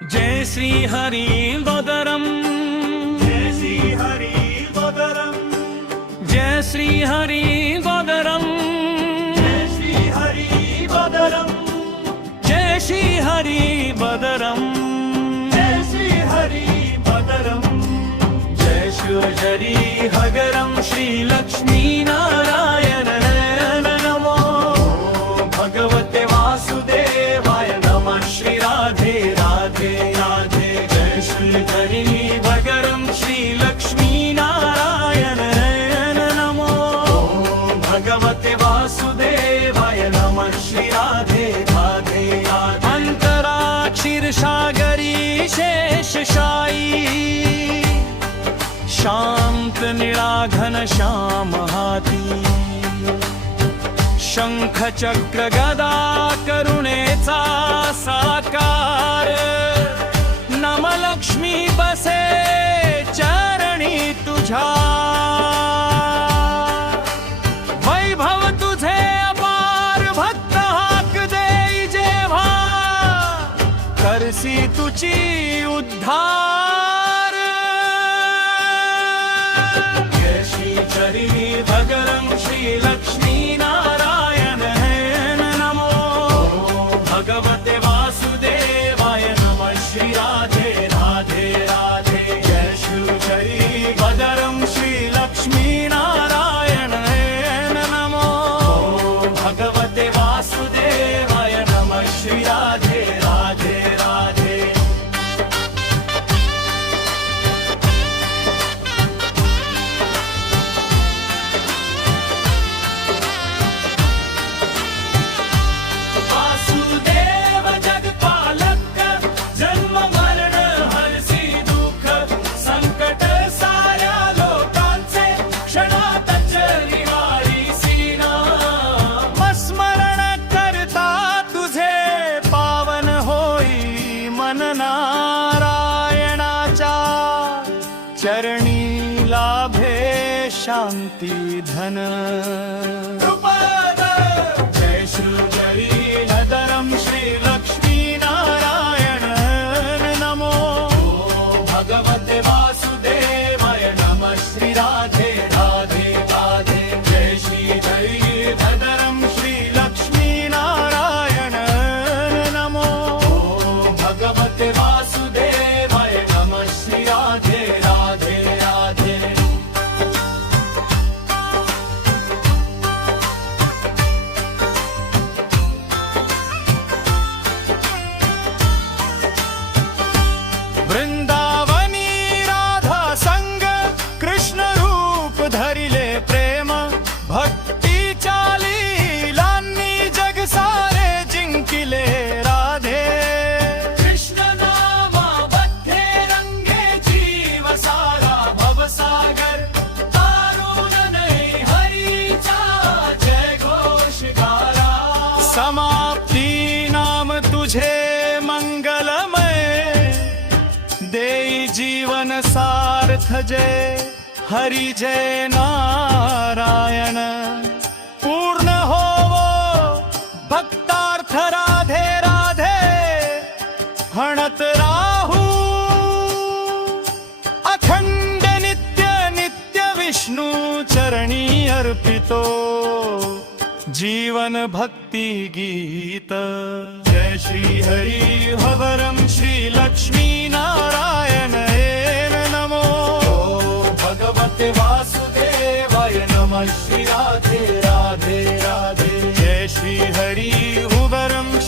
जय श्री हरि बदरम, जय श्री हरि बदरम, जय श्री हरि बदरम, जय श्री हरि बदरम, जय श्री हरि बदरम, जय श्री हरि बदरम, जय शिव हरि हगरम श्री लक्ष्मी नारायण नयन नमो भगवते वासुदेवाय नमः श्री राधे राधे राधे। जय श्री हरि भगरम श्री लक्ष्मी नारायण नयन नमो भगवते वासुदेवाय नमः श्री राधे राधे राधे। अंतरा क्षीरसागरी शेषशायी शांत निळाघन श्याम हाती शंख चक्र गदा करुणेचा साकार नमलक्ष्मी बसे चरणी तुझ्या वैभव तुझे अपार भक्त हाक देई जेव्हा करसी तुची उद्धार। जय श्री हरि भगरम श्री लक्ष्मी नारायण नयन नमो भगवते वासुदेवाय नमः श्री राधे राधे राधे। जय श्री हरि भगरम श्री लक्ष्मी नारायण नयन नमो भगवते वासुदेवाय नमः श्री राधे राधे राधे। वासुदेव जगपालक जन्म मरण हरसी दुःख संकट साऱ्या लोकांचे क्षणातच निवारीसी नाम स्मरण करता तुझे पावन होई मन नारायणाच्या चरणी लाभे शांती धन कृपद। जय श्री हरि नदरम श्री लक्ष्मी नारायण नमो भगवते वासुदेवाय नमः श्री राधे राधे राधे। जय श्री हरि नदरम श्री लक्ष्मी नारायण नमो भगवते वासुदेवाय नमः श्री राधे राधे राधे। वृंदावनी राधा संग कृष्ण रूप धरिले प्रेम भक्तीच्या लीलांनी जग सारे जिंकिले राधे। कृष्ण नामा बद्धे रंगे जीव सारा भवसागर तारुण नाही हरीचा जय घोष गारा। समाप्ती नाम तुझे मंगलमय देई जीवन सार्थ जय हरि जय नारायण पूर्ण होवो भक्तार्थ राधे राधे हणत राहू अखंड नित्य नित्य विष्णू चरणी अर्पितो जीवन भक्ति गीत। जय श्री हरि भवरम श्री लक्ष्मी नारायण नमो भगवते वासुदेवाय नमः श्री राधे राधे राधे। जय श्री हरि भवरम